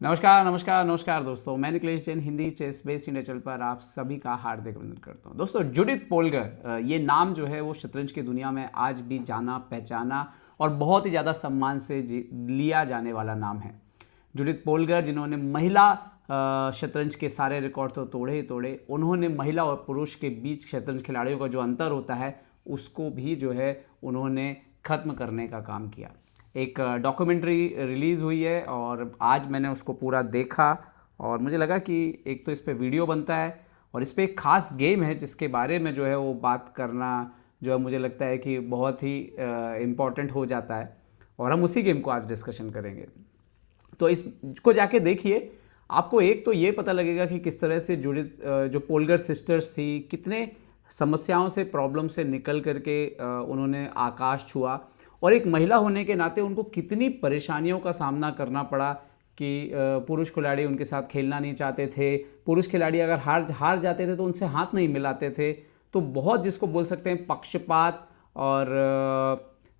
नमस्कार नमस्कार नमस्कार दोस्तों, मैं Nikhilesh Jain Hindi chess base India channel पर आप सभी का हार्दिक अभिनंदन करता हूं। दोस्तों, जुडिथ पोलगर ये नाम जो है वो शतरंज की दुनिया में आज भी जाना पहचाना और बहुत ही ज़्यादा सम्मान से लिया जाने वाला नाम है। जुडिथ पोलगर, जिन्होंने महिला शतरंज के सारे रिकॉर्ड तो तोड़े ही तोड़े, उन्होंने महिला और पुरुष के बीच शतरंज खिलाड़ियों का जो अंतर होता है उसको भी जो है उन्होंने ख़त्म करने का काम किया। एक डॉक्यूमेंट्री रिलीज़ हुई है और आज मैंने उसको पूरा देखा और मुझे लगा कि एक तो इस पे वीडियो बनता है और इस पे एक ख़ास गेम है जिसके बारे में जो है वो बात करना जो है मुझे लगता है कि बहुत ही इम्पॉर्टेंट हो जाता है और हम उसी गेम को आज डिस्कशन करेंगे। तो इसको जाके देखिए, आपको एक तो ये पता लगेगा कि किस तरह से जुड़े जो पोलगर सिस्टर्स थी, कितने समस्याओं से प्रॉब्लम से निकल करके उन्होंने आकाश छुआ और एक महिला होने के नाते उनको कितनी परेशानियों का सामना करना पड़ा कि पुरुष खिलाड़ी उनके साथ खेलना नहीं चाहते थे। पुरुष खिलाड़ी अगर हार हार जाते थे तो उनसे हाथ नहीं मिलाते थे। तो बहुत, जिसको बोल सकते हैं पक्षपात और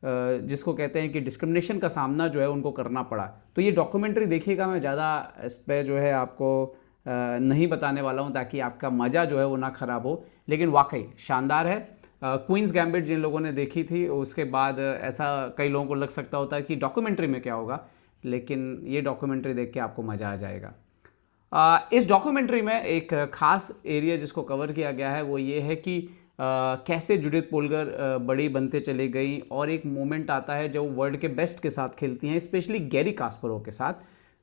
जिसको कहते हैं कि डिस्क्रिमिनेशन का सामना जो है उनको करना पड़ा। तो ये डॉक्यूमेंट्री देखिएगा, मैं ज़्यादा इस पर जो है आपको नहीं बताने वाला हूँ ताकि आपका मज़ा जो है वो ना ख़राब हो, लेकिन वाकई शानदार है। क्वींस गैम्बिट जिन लोगों ने देखी थी उसके बाद ऐसा कई लोगों को लग सकता होता है कि डॉक्यूमेंट्री में क्या होगा, लेकिन ये डॉक्यूमेंट्री देख के आपको मज़ा आ जाएगा। इस डॉक्यूमेंट्री में एक खास एरिया जिसको कवर किया गया है वो ये है कि कैसे जुडिथ पोलगर बड़ी बनते चली गई और एक मोमेंट आता है जब वो वर्ल्ड के बेस्ट के साथ खेलती हैं, स्पेशली गैरी कास्परोव के साथ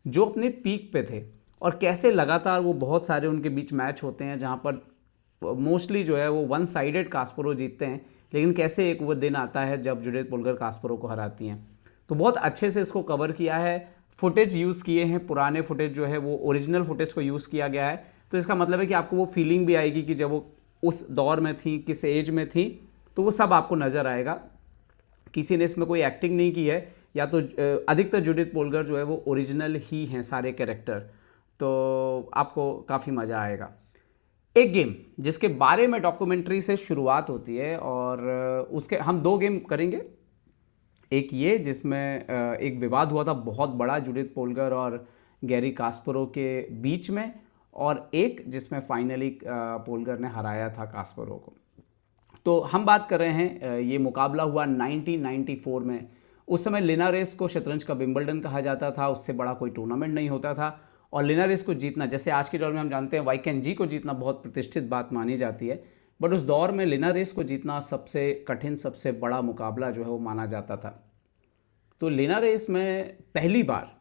जो अपने पीक पे थे, और कैसे लगातार वो बहुत सारे उनके बीच मैच होते हैं जहाँ पर मोस्टली जो है वो वन साइडेड कास्परोव जीतते हैं, लेकिन कैसे एक वो दिन आता है जब जुडिथ पोलगर कास्परोव को हराती हैं। तो बहुत अच्छे से इसको कवर किया है, फुटेज यूज़ किए हैं, पुराने फुटेज जो है वो ओरिजिनल फुटेज को यूज़ किया गया है। तो इसका मतलब है कि आपको वो फीलिंग भी आएगी कि जब वो उस दौर में थी, किस एज में थी, तो वो सब आपको नज़र आएगा। किसी ने इसमें कोई एक्टिंग नहीं की है, या तो अधिकतर जुडिथ पोलगर जो है वो ओरिजिनल ही हैं सारे कैरेक्टर, तो आपको काफ़ी मज़ा आएगा। एक गेम जिसके बारे में डॉक्यूमेंट्री से शुरुआत होती है और उसके हम दो गेम करेंगे। एक ये जिसमें एक विवाद हुआ था बहुत बड़ा जुडिथ पोलगर और गैरी कास्परोव के बीच में, और एक जिसमें फाइनली पोलगर ने हराया था कास्परोव को। तो हम बात कर रहे हैं, ये मुकाबला हुआ 1994 में। उस समय लिनारेस को शतरंज का विंबलडन कहा जाता था, उससे बड़ा कोई टूर्नामेंट नहीं होता था और लिनारेस को जीतना, जैसे आज के दौर में हम जानते हैं वाइकेन जी को जीतना बहुत प्रतिष्ठित बात मानी जाती है, बट उस दौर में लिनारेस को जीतना सबसे कठिन, सबसे बड़ा मुकाबला जो है वो माना जाता था। तो लिनारेस में पहली बार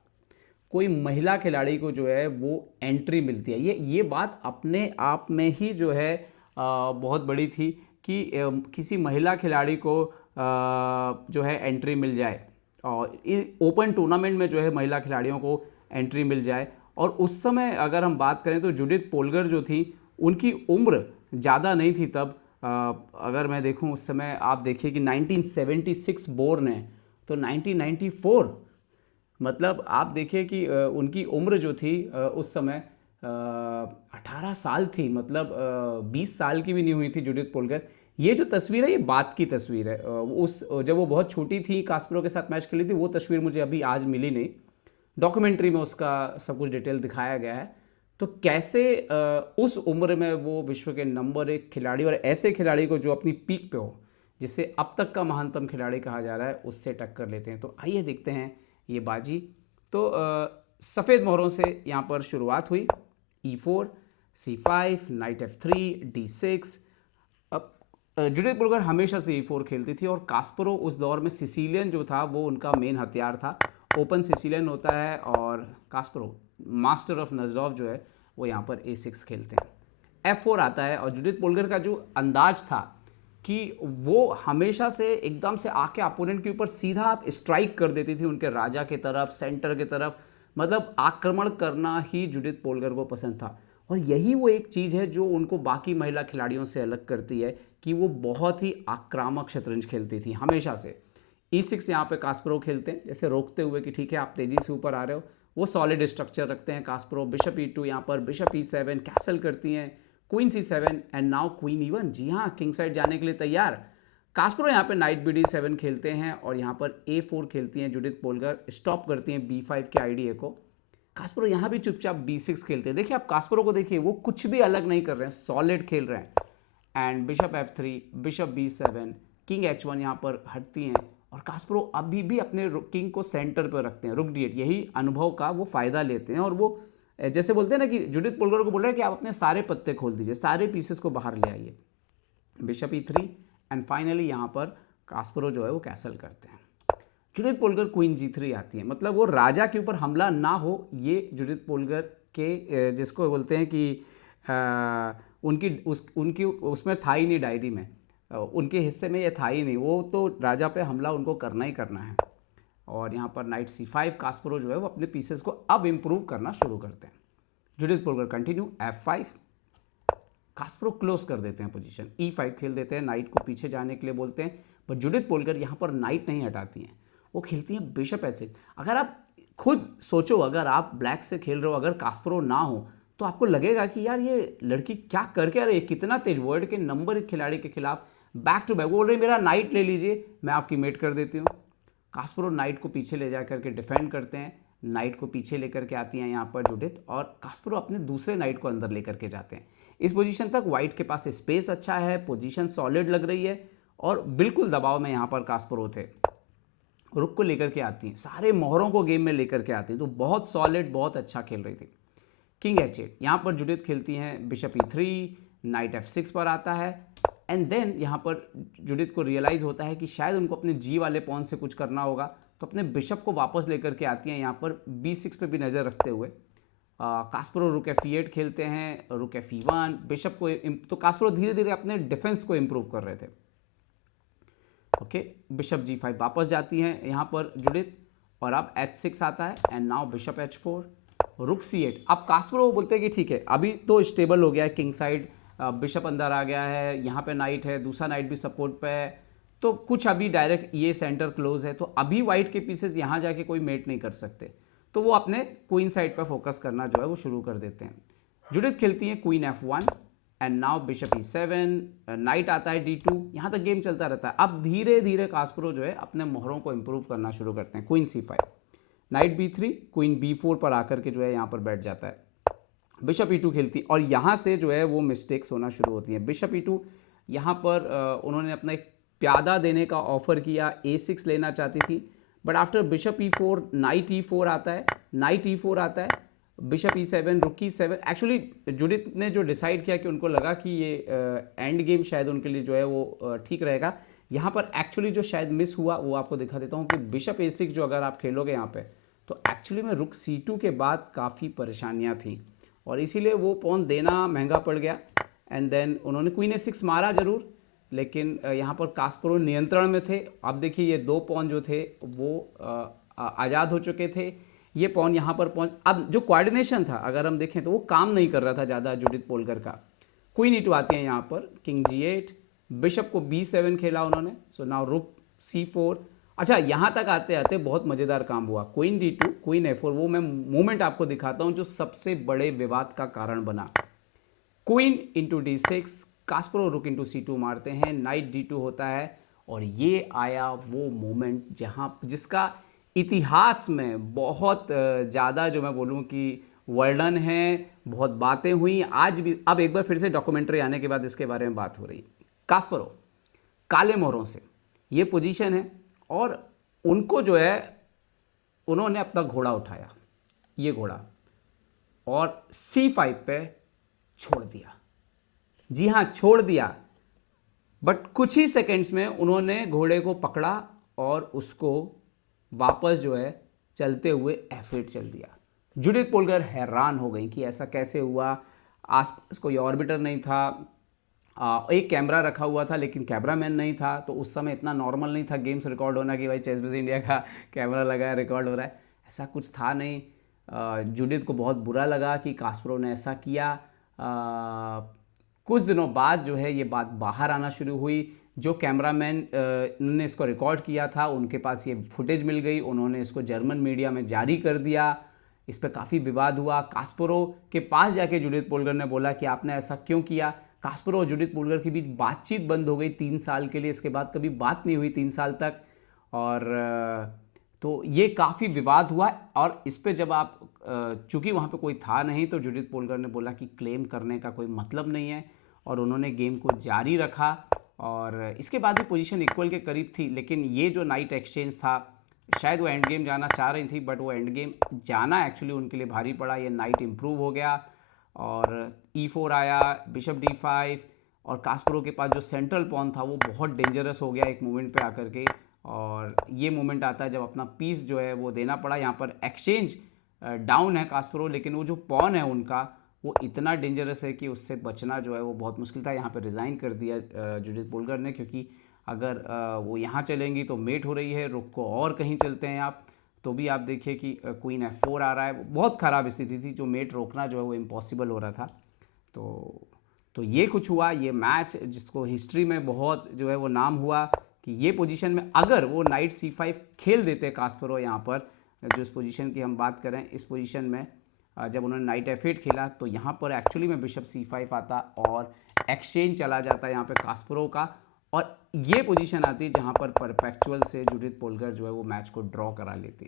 कोई महिला खिलाड़ी को जो है वो एंट्री मिलती है। ये बात अपने आप में ही जो है बहुत बड़ी थी कि किसी महिला खिलाड़ी को जो है एंट्री मिल जाए और ओपन टूर्नामेंट में जो है महिला खिलाड़ियों को एंट्री मिल जाए। और उस समय अगर हम बात करें तो जुडिथ पोलगर जो थी उनकी उम्र ज़्यादा नहीं थी तब। अगर मैं देखूं उस समय, आप देखिए कि 1976 बोर्न है, तो 1994 मतलब आप देखिए कि उनकी उम्र जो थी उस समय 18 साल थी, मतलब 20 साल की भी नहीं हुई थी जुडिथ पोलगर। ये जो तस्वीर है ये बात की तस्वीर है, उस जब वो बहुत छोटी थी कास्परोव के साथ मैच खेली थी, वो तस्वीर मुझे अभी आज मिली नहीं। डॉक्यूमेंट्री में उसका सब कुछ डिटेल दिखाया गया है। तो कैसे उस उम्र में वो विश्व के नंबर 1 खिलाड़ी और ऐसे खिलाड़ी को जो अपनी पीक पे हो, जिसे अब तक का महानतम खिलाड़ी कहा जा रहा है, उससे टक्कर लेते हैं। तो आइए देखते हैं ये बाजी। तो सफ़ेद मोहरों से यहाँ पर शुरुआत हुई, E4, C5, night F3, D6। अब जुडिथ पोलगर हमेशा से E4 खेलती थी और कास्परोव उस दौर में सिसिलियन जो था वो उनका मेन हथियार था। ओपन सिसिलियन होता है और कास्परोव मास्टर ऑफ नजरॉफ जो है वो यहाँ पर A6 खेलते हैं। F4 आता है और जुडिथ पोलगर का जो अंदाज था कि वो हमेशा से एकदम से आके अपोनेंट के ऊपर सीधा आप स्ट्राइक कर देती थी, उनके राजा के तरफ, सेंटर के तरफ, मतलब आक्रमण करना ही जुडिथ पोलगर को पसंद था। और यही वो एक चीज़ है जो उनको बाकी महिला खिलाड़ियों से अलग करती है कि वो बहुत ही आक्रामक शतरंज खेलती थी हमेशा से। E6 यहाँ पे कास्परोव खेलते हैं जैसे रोकते हुए कि ठीक है आप तेज़ी से ऊपर आ रहे हो। वो सॉलिड स्ट्रक्चर रखते हैं कास्परोव। बिशप E2, यहाँ पर बिशप E7, कैसल करती हैं, queen C7 and now queen E1। जी हाँ, किंग साइड जाने के लिए तैयार। कास्परोव यहाँ पे नाइट BD7 खेलते हैं और यहाँ पर A4 खेलती हैं जुडिथ पोलगर, स्टॉप करती हैं B5 के आइडिया को। कास्परो यहाँ भी चुपचाप B6 खेलते हैं। देखिए आप कास्परो को देखिए, वो कुछ भी अलग नहीं कर रहे हैं, सॉलिड खेल रहे हैं। And bishop F3, bishop B7, king H1 यहाँ पर हटती हैं और कास्परो अभी भी अपने किंग को सेंटर पर रखते हैं, रुक D8। यही अनुभव का वो फ़ायदा लेते हैं और वो जैसे बोलते हैं ना कि जुडिथ पोलगर को बोल रहे हैं कि आप अपने सारे पत्ते खोल दीजिए, सारे पीसेस को बाहर ले आइए। बिशप E3 एंड फाइनली यहाँ पर कास्परो जो है वो कैसल करते हैं। जुडिथ पोलगर क्वीन G3 आती है, मतलब वो राजा के ऊपर हमला ना हो, ये जुडिथ पोलगर के जिसको बोलते हैं कि उनकी उसमें था ही नहीं, डायरी में उनके हिस्से में ये था ही नहीं, वो तो राजा पे हमला उनको करना ही करना है। और यहाँ पर नाइट C5, कास्परो जो है वो अपने पीसेस को अब इम्प्रूव करना शुरू करते हैं। Judith Polgar continue F5, कास्परो close कर देते हैं पोजीशन, E5 खेल देते हैं, नाइट को पीछे जाने के लिए बोलते हैं। पर जुडिथ पोलगर यहाँ पर नाइट नहीं हटाती हैं, वो खेलती हैं बिशप H6। अगर आप खुद सोचो, अगर आप ब्लैक से खेल रहे हो, अगर कास्परो ना हो तो आपको लगेगा कि यार ये लड़की क्या करके आ रही है, कितना तेज, वर्ल्ड के नंबर 1 खिलाड़ी के खिलाफ बैक टू बैक बोल रही मेरा नाइट ले लीजिए, मैं आपकी मेट कर देती हूँ। कास्परो नाइट को पीछे ले जा करके डिफेंड करते हैं, नाइट को पीछे लेकर के आती हैं यहाँ पर जुडिथ, और कास्परो अपने दूसरे नाइट को अंदर लेकर के जाते हैं। इस पोजीशन तक वाइट के पास स्पेस अच्छा है, पोजीशन सॉलिड लग रही है और बिल्कुल दबाव में यहाँ पर कास्परो थे। रुक को लेकर के आती हैं, सारे मोहरों को गेम में लेकर के आती हैं, तो बहुत सॉलिड, बहुत अच्छा खेल रही थी। किंग H8, यहाँ पर जुडिथ खेलती हैं बिशप E3, नाइट F6 पर आता है। एंड देन यहाँ पर जुडिथ को रियलाइज़ होता है कि शायद उनको अपने जी वाले पॉन से कुछ करना होगा, तो अपने बिशप को वापस लेकर के आती हैं, यहाँ पर B6 पे भी नज़र रखते हुए। कास्परो रुक F8 खेलते हैं, रुक F1, बिशप को, तो कास्परो धीरे धीरे अपने डिफेंस को इम्प्रूव कर रहे थे। ओके, बिशप G5 वापस जाती हैं यहाँ पर जुडिथ, और अब H6 आता है एंड नाउ बिशप H4, रुक C8। अब कास्परो बोलते हैं कि ठीक है, अभी तो स्टेबल हो गया है किंग साइड, बिशप अंदर आ गया है, यहाँ पे नाइट है, दूसरा नाइट भी सपोर्ट पे है, तो कुछ अभी डायरेक्ट ये सेंटर क्लोज है, तो अभी वाइट के पीसेस यहाँ जाके कोई मेट नहीं कर सकते, तो वो अपने क्वीन साइड पर फोकस करना जो है वो शुरू कर देते हैं। जुडिथ खेलती हैं queen F1 and now bishop E7, night आता है D2, यहाँ तक गेम चलता रहता है। अब धीरे धीरे कास्परो जो है अपने मोहरों को इम्प्रूव करना शुरू करते हैं। Queen C5, night B3, queen B4 पर आकर के जो है यहाँ पर बैठ जाता है। बिशप E2 खेलती, और यहाँ से जो है वो मिस्टेक्स होना शुरू होती हैं। बिशप E2 यहाँ पर उन्होंने अपना एक प्यादा देने का ऑफर किया, A6 लेना चाहती थी, but after bishop E4 night E4 आता है, नाइट E4 आता है, बिशप E7, रुक E7। एक्चुअली जुडिथ ने जो डिसाइड किया कि उनको लगा कि ये एंड गेम शायद उनके लिए जो है वो ठीक रहेगा, यहाँ पर एक्चुअली जो शायद मिस हुआ वो आपको दिखा देता हूँ कि बिशप A6 जो अगर आप खेलोगे यहाँ पे, तो एक्चुअली में रुक C2 के बाद काफ़ी परेशानियाँ थी और इसीलिए वो पॉन देना महंगा पड़ गया। एंड देन उन्होंने क्वीन A6 मारा जरूर, लेकिन यहाँ पर कास्परो नियंत्रण में थे। अब देखिए ये दो पॉन जो थे वो आज़ाद हो चुके थे। ये पॉन यहाँ पर पहुँच, अब जो कोऑर्डिनेशन था अगर हम देखें तो वो काम नहीं कर रहा था ज़्यादा जुडिथ पोलगर का। क्वीन E2 आती है यहाँ पर, किंग G8, बिशप को B7 खेला उन्होंने, सो नाउ रुक C4। अच्छा, यहाँ तक आते आते बहुत मज़ेदार काम हुआ, क्वीन D2, क्वीन F4, वो मैं मूवमेंट आपको दिखाता हूँ जो सबसे बड़े विवाद का कारण बना। क्वीन इंटू D6, कास्परो रुक इंटू C2 मारते हैं, नाइट D2 होता है, और ये आया वो मोमेंट जहाँ जिसका इतिहास में बहुत ज़्यादा जो मैं बोलूँ कि वर्णन है, बहुत बातें हुई, आज भी अब एक बार फिर से डॉक्यूमेंट्री आने के बाद इसके बारे में बात हो रही। कास्परो काले मोहरों से ये पोजीशन है और उनको जो है उन्होंने अपना घोड़ा उठाया, ये घोड़ा, और C5 पे छोड़ दिया। जी हाँ, छोड़ दिया, बट कुछ ही सेकंड्स में उन्होंने घोड़े को पकड़ा और उसको वापस जो है चलते हुए F8 चल दिया। जुडिथ पोलगर हैरान हो गई कि ऐसा कैसे हुआ, आसपास कोई ऑर्बिटर नहीं था, एक कैमरा रखा हुआ था लेकिन कैमरामैन नहीं था, तो उस समय इतना नॉर्मल नहीं था गेम्स रिकॉर्ड होना कि भाई चेसबेस इंडिया का कैमरा लगा है, रिकॉर्ड हो रहा है, ऐसा कुछ था नहीं। जुडिथ को बहुत बुरा लगा कि कास्परो ने ऐसा किया। कुछ दिनों बाद जो है ये बात बाहर आना शुरू हुई, जो कैमरामैन ने इसको रिकॉर्ड किया था उनके पास ये फुटेज मिल गई, उन्होंने इसको जर्मन मीडिया में जारी कर दिया, इस पर काफ़ी विवाद हुआ। कास्परो के पास जाके जुडिथ पोलगर ने बोला कि आपने ऐसा क्यों किया। कास्परो और जुडिथ पोलगर के बीच बातचीत बंद हो गई 3 साल के लिए, इसके बाद कभी बात नहीं हुई 3 साल तक। और तो ये काफ़ी विवाद हुआ और इस पे जब आप चूंकि वहाँ पे कोई था नहीं तो जुडिथ पोलगर ने बोला कि क्लेम करने का कोई मतलब नहीं है और उन्होंने गेम को जारी रखा और इसके बाद भी पोजीशन इक्वल के करीब थी। लेकिन ये जो नाइट एक्सचेंज था, शायद वो एंड गेम जाना चाह रही थी बट वो एंड गेम जाना एक्चुअली उनके लिए भारी पड़ा। ये नाइट इम्प्रूव हो गया और E4 आया, बिशप D5 और कास्परोव के पास जो सेंट्रल पॉन था वो बहुत डेंजरस हो गया एक मोमेंट पे आकर के। और ये मोमेंट आता है जब अपना पीस जो है वो देना पड़ा। यहाँ पर एक्सचेंज डाउन है कास्परोव, लेकिन वो जो पॉन है उनका वो इतना डेंजरस है कि उससे बचना जो है वो बहुत मुश्किल था। यहाँ पर रिज़ाइन कर दिया जुडिथ पोलगर ने, क्योंकि अगर वो यहाँ चलेंगी तो मेट हो रही है, रुक को और कहीं चलते हैं आप तो भी आप देखिए कि क्वीन F4 आ रहा है। बहुत ख़राब स्थिति थी, जो मेट रोकना जो है वो इम्पॉसिबल हो रहा था। तो ये कुछ हुआ, ये मैच जिसको हिस्ट्री में बहुत जो है वो नाम हुआ कि ये पोजीशन में अगर वो नाइट C5 खेल देते कास्परोव, यहाँ पर जो इस पोजीशन की हम बात करें, इस पोजीशन में जब उन्होंने नाइट F8 खेला तो यहाँ पर एक्चुअली में बिशप C5 आता और एक्सचेंज चला जाता यहाँ पे कास्परोव का और ये पोजीशन आती जहाँ पर परपेचुअल से जुडिथ पोलगर जो है वो मैच को ड्रॉ करा लेती।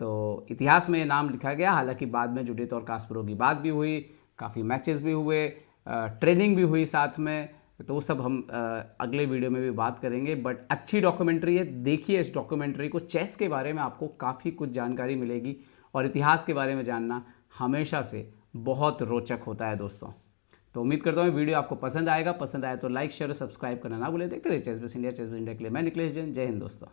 तो इतिहास में ये नाम लिखा गया। हालांकि बाद में जुडिथ और कास्परोव की बात भी हुई, काफ़ी मैचेस भी हुए, ट्रेनिंग भी हुई साथ में, तो वो सब हम अगले वीडियो में भी बात करेंगे। बट अच्छी डॉक्यूमेंट्री है, देखिए इस डॉक्यूमेंट्री को। चेस के बारे में आपको काफ़ी कुछ जानकारी मिलेगी और इतिहास के बारे में जानना हमेशा से बहुत रोचक होता है दोस्तों। तो उम्मीद करता हूँ वीडियो आपको पसंद आएगा। पसंद आए तो लाइक शेयर और सब्सक्राइब करना ना भूलें। देखते रहिए चेस बेस इंडिया के लिए मैं निखिलेश जैन। जय हिंद दोस्तों।